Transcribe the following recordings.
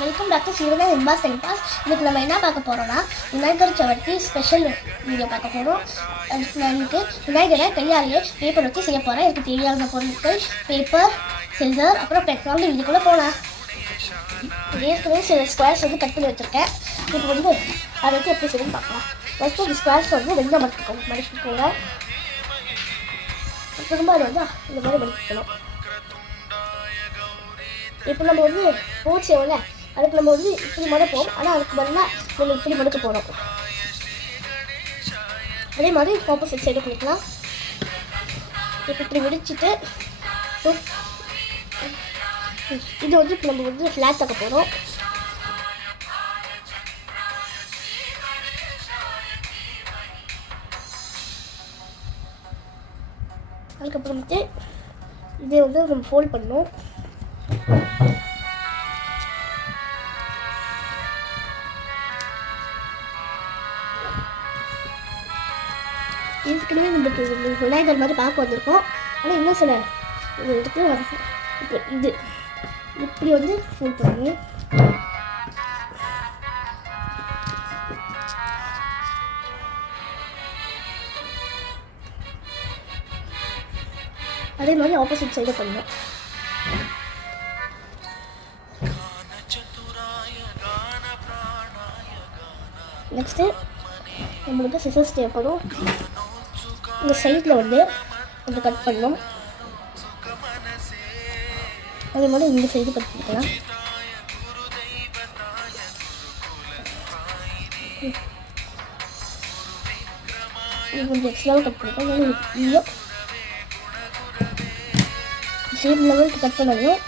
Welcome back to சீரகா இன்பாஸ் time pass. இதுக்கு நம்ம என்ன பார்க்க போகிறோம்னா விநாயகர் சதுர்த்தி ஸ்பெஷல் வீடியோ பார்க்க போகிறோம். அதுக்கு விநாயகரை கையாலேயே பேப்பர் வச்சு செய்ய போகிறேன். இதுக்கு தேவையான பொருட்கள் பேப்பர், சிசர், அப்புறம் பெட்ரோல். இதுக்குள்ளே போகலாம். ஏற்கனவே சில ஸ்கொயர்ஸ் வந்து கட் பண்ணி வச்சுருக்கேன். இப்போ வந்து அதை வச்சு எப்படி செய்யணும்னு பார்க்கலாம். ஃபஸ்ட்டு இந்த ஸ்கொயர்ஸ் வந்து வெள்ளை மடிக்கோங்க. திரும்ப அதை வந்து இந்த மாதிரி மடிக்கணும். இப்போ நம்ம வந்து போட் செய்வோம்ல, அதுக்கு நம்ம வந்து இப்படி மடப்போம். ஆனால் அதுக்கு பதிலாக நம்ம இப்படி மடக்க போகிறோம். அதே மாதிரி ஆப்போசிட் சைடு பண்ணிக்கலாம். இப்போ இப்படி முடிச்சுட்டு இது வந்து இப்போ நம்ம வந்து ஃப்ளாட் ஆக்க போகிறோம். அதுக்கப்புறமேட்டு இதை வந்து நம்ம ஃபோல்ட் பண்ணணும். ஏற்கனவே நம்மளுக்கு விநாயகர் மாதிரி பார்க்க வந்திருக்கோம். ஆனால் இன்னும் சில இதுக்கு இப்போ இது இப்படி வந்து ஃபோல்ட் பண்ணணும். அதே மாதிரி ஆப்போசிட் சைடு பண்ணணும். நெக்ஸ்ட்டு நம்மளுக்கு சிசர்ஸ் தேவைப்படும். இந்த சைடில் வந்து கொஞ்சம் கட் பண்ணணும். அதே மாதிரி இந்த சைடு கட் பண்ணிக்கலாம். இது கொஞ்சம் எக்ஸ்ட்ராவாக கட் பண்ணிக்கலாம். இங்கேயோ சேம் லெவலுக்கு கட் பண்ணணும்.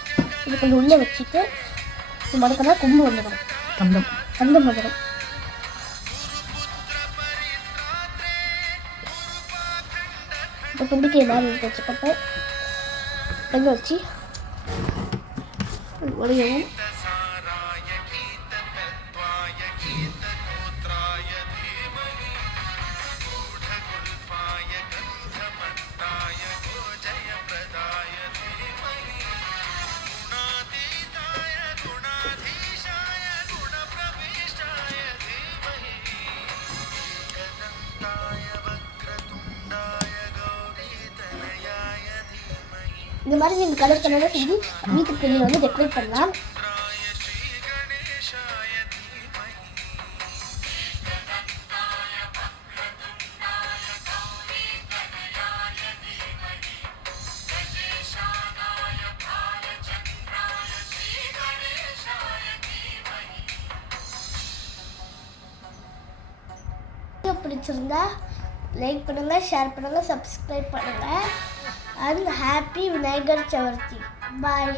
இது கொஞ்சம் உள்ளே வச்சுட்டு இது மடக்கினா கொம்பு வந்துடும். கந்தம் வந்துடும். இப்போ தும்பிக்கை மாதிரி வச்சுக்கப்போ கொஞ்சம் வச்சு உடையவும் இந்த மாதிரி நீங்கள் கலர் கலராக செஞ்சு வீட்டுக்கு வெளியில் வந்து டெக்கரேட் பண்ணலாம். பிடிச்சிருந்தா லைக் பண்ணுங்கள், ஷேர் பண்ணுங்கள், சப்ஸ்கிரைப் பண்ணுங்கள். And happy Vinayagar Chaturthi. Bye.